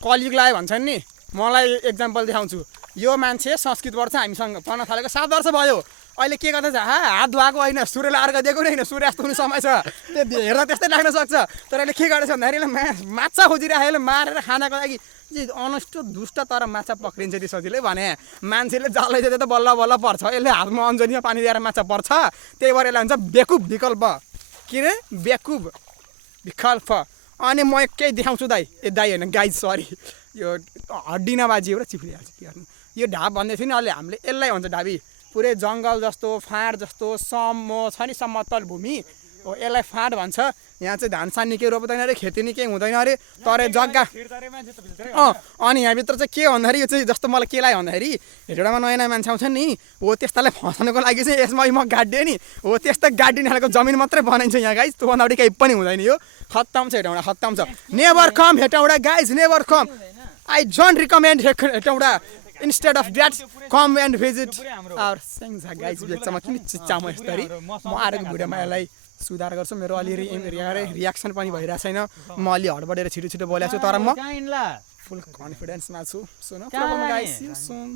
कलियुग लाग्यो भन्छन् नि मलाई एक्जाम्पल देखाउँछु यो मान्छे संस्कृत पढ्छ हामीसँग पढ्न थालेको 7 वर्ष भयो अहिले के गर्दैछ हात धुवाएको होइन सूर्यलाई अर्घ दिएको होइन सूर्यास्त हुने समय छ त्यो हेर्दा त्यस्तै लाग्न सक्छ तर अहिले के गर्दैछ भन्दाखेरि माछा खोजिरहेको मारेर खानको लागि अनष्ट दुष्ट तर माछा पक्रिन्छ त्यो सजिलै भने मान्छेले जालै दिँदा त बल्ल बल्ल पर्छ यसले हातमा अन्जनीमा पानी दिएर माछा पर्छ त्यही भएर यसलाई हुन्छ बेकुब विकल्प के रे बेकुब विकल्प अनि म केही देखाउँछु दाइ दाइ होइन गाइज सरी यो हड्डी नबाजी एउटा चिप्लिहाल्छ के गर्नु यो ढाब भन्दै थियो नि अहिले हामीले यसलाई भन्छ ढाबी पुरै जङ्गल जस्तो फाँड जस्तो छ नि समतल भूमि हो यसलाई फाँड भन्छ यहाँ चाहिँ धान सान निकै रोप्दैन अरे खेती निकै हुँदैन अरे तर जग्गा अनि यहाँभित्र चाहिँ के भन्दाखेरि यो चाहिँ जस्तो मलाई के लाग्यो भन्दाखेरि हेटौँडामा नयाँ नयाँ मान्छे आउँछ नि हो त्यस्तालाई फसाउनुको लागि चाहिँ यसमा म गाडिदिएँ नि हो त्यस्तै गाडिने खालको जमिन मात्रै बनाइन्छ यहाँ गाइज त्योभन्दा अगाडि केही पनि हुँदैन यो खत्तम छ हेटौँडा खत्तम छ never com Hetauda guys never com I don't recommend Hetauda instead of that come and visit our Sengza guys बेच्चमा किन चिच्चाम यसरी म आएको भिडियोमा यसलाई सुधार गर्छु मेरो अलि रियाक्सन पनि भइरहेको छैन म अलि हडबडेर छिटो छिटो बोलेको छु तर म फुल कन्फिडेन्समा छु so no problem guys see you soon